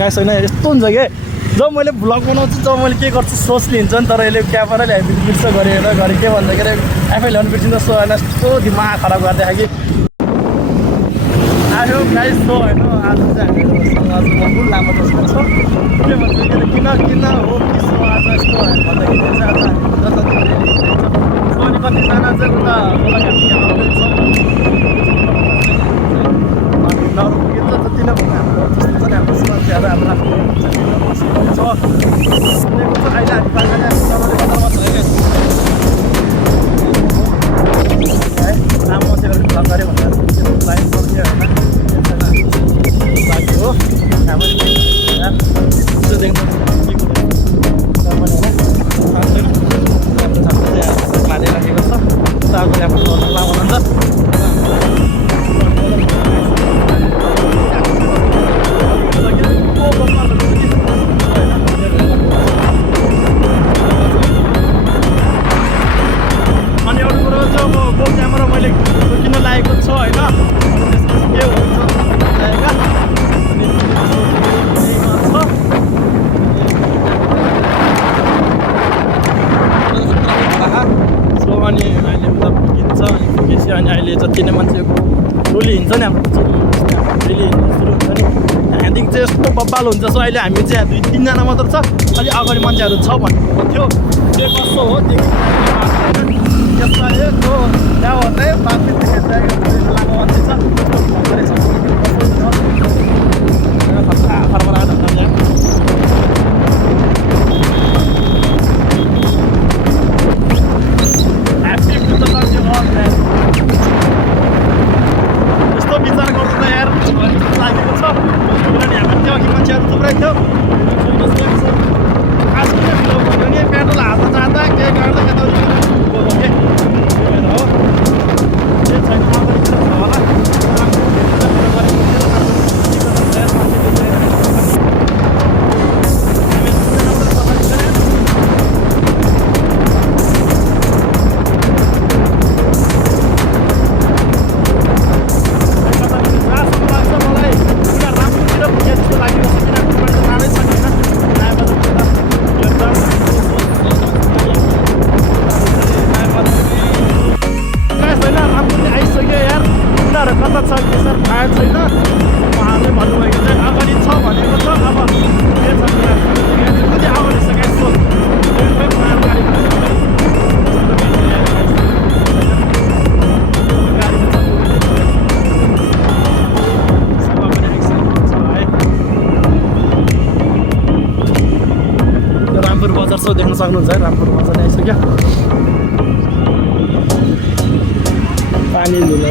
guys होइन यस्तो हुन्छ कि जब मैले भ्लग बनाउँछु जब मैले के गर्छु सोच लिन्छ नि तर यसले क्यामेराले बिर्स गरेर गरेँ के भन्दाखेरि आफै ल्याउनु बिर्सिन्छ सो होइन यस्तो दिमाग खराब गरिदिएको कि आयो गाइस सो होइन आज चाहिँ हामीसँग लामो तस्बिर छ के भन्छ किन हो किसो आज यस्तो भन्दाखेरि चाहिँ आज सो अनि कतिजना चाहिँ उता जति नै भयो हाम्रो जस्तो छ नि हाम्रो समस्याहरू हाम्रो आफ्नो छ अहिले हामी बाख्राले चलाउने बजारमा छ है लामो मान्छेहरू भ्लग गऱ्यो भनेर लाइन सक्यो होइन बाँकी हो हाम्रो देख्नु मानिराखेको छ उताको ल्याएको लामो हुन्छ क्यामेरा मैले किन लागेको छ होइन के हुन्छ सो अनि अहिले उता पुगिन्छ अनि पुगेपछि अनि अहिले जति नै मान्छेको टोली हिँड्छ नि हाम्रो डेली हिँड्नु सुरु हुन्छ नि यहाँदेखि चाहिँ यस्तो बब्बाल हुन्छ सो अहिले हामी चाहिँ 2-3जना मात्र छ अलि अगाडि मान्छेहरू छ भन्नु थियो त्यो कस्तो हो त्यसमा एक हो त्यहाँ भन्दै बाँकी लामो मान्छे छ यस्तो विचार गर्नु त यार लागेको छ किनभने हाम्रो त्यो अघि मान्छेहरू थुप्रै थियो खास किन भन्यो नि पेट्रोल हाल्न जाँदा के गर्दा यताउति गयो के हो त्यो छैन होला बजार देख्न सक्नुहुन्छ है रामपुर बजार आइसक्यो पानी लिनु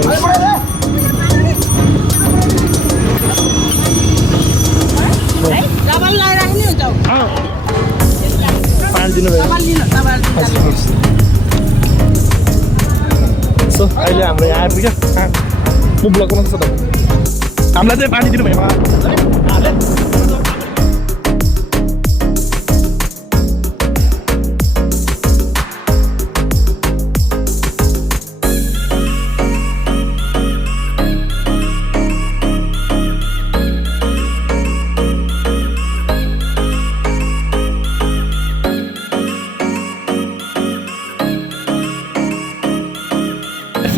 पानी दिनुभयो सो अहिले हाम्रो यहाँ आइपुग्यो म ब्लग बनाउँछु त हामीलाई चाहिँ पानी दिनुभयो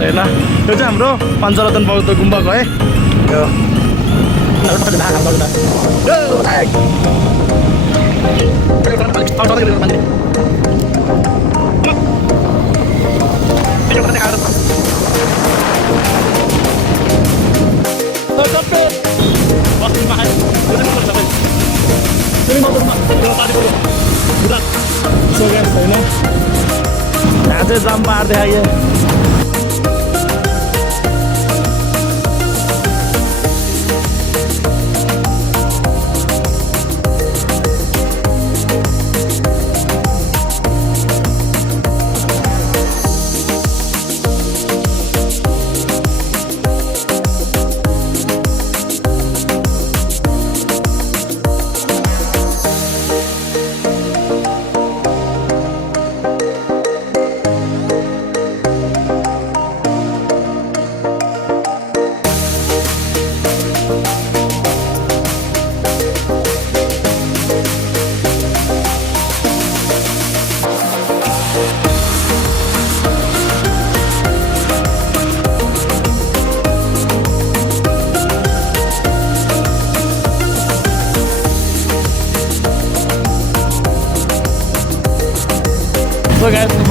होइन यो चाहिँ हाम्रो पञ्चरत्न बौद्ध गुम्बाको है यो होइन यहाँ चाहिँ जाम पार देखाइयो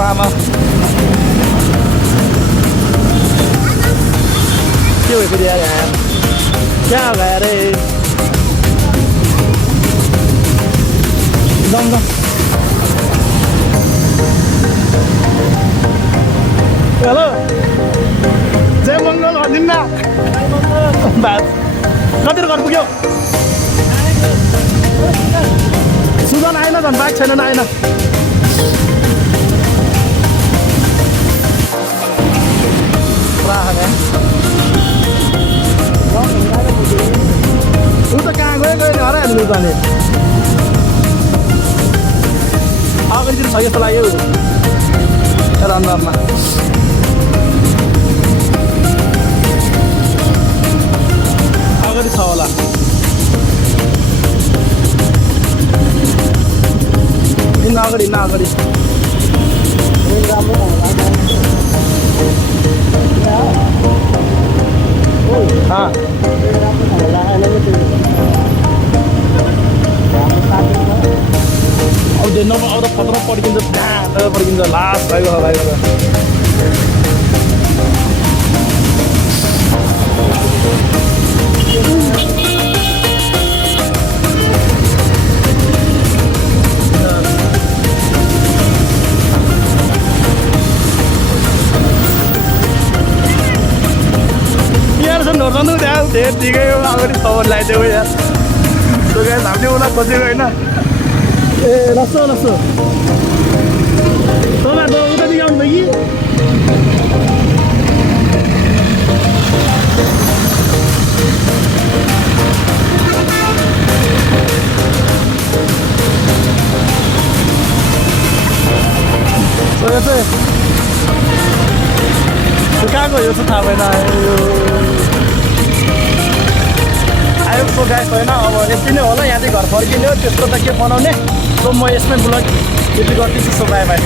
मामा के भयो फेरि यार यहाँ क्या भयो अरे जाउँ न हेलो जय मङ्गल भनिदिनु न बात कति घर पुग्यो सुजन आएन झन् बाइक छैन आएन ऊ त कहाँ गयो हराइहाल्नु जाने अगाडितिर छ जस्तो लाग्यो रनरमा अगाडि छ होला अगाडि अगाडि अब नम्बर आउँदा फटमा पड्किन्छ पड्किन्छ लास्ट भएको नर्सनु त्यहाँ धेरै ठिकै हो अगाडि खबर लगाइदिएको यार त्यो गाई हामीले उसलाई खोजेको होइन ए रस्सो तपाईँ उता दिगाउनु भयो कि कहाँ गयो चाहिँ थाहा भएन आयोगको गाई छैन अब यति नै होला यहाँ चाहिँ घर फर्किने हो त्यस्तो त के बनाउने सो म यसमै ब्लग यति गर्दैछु सो बाई बाई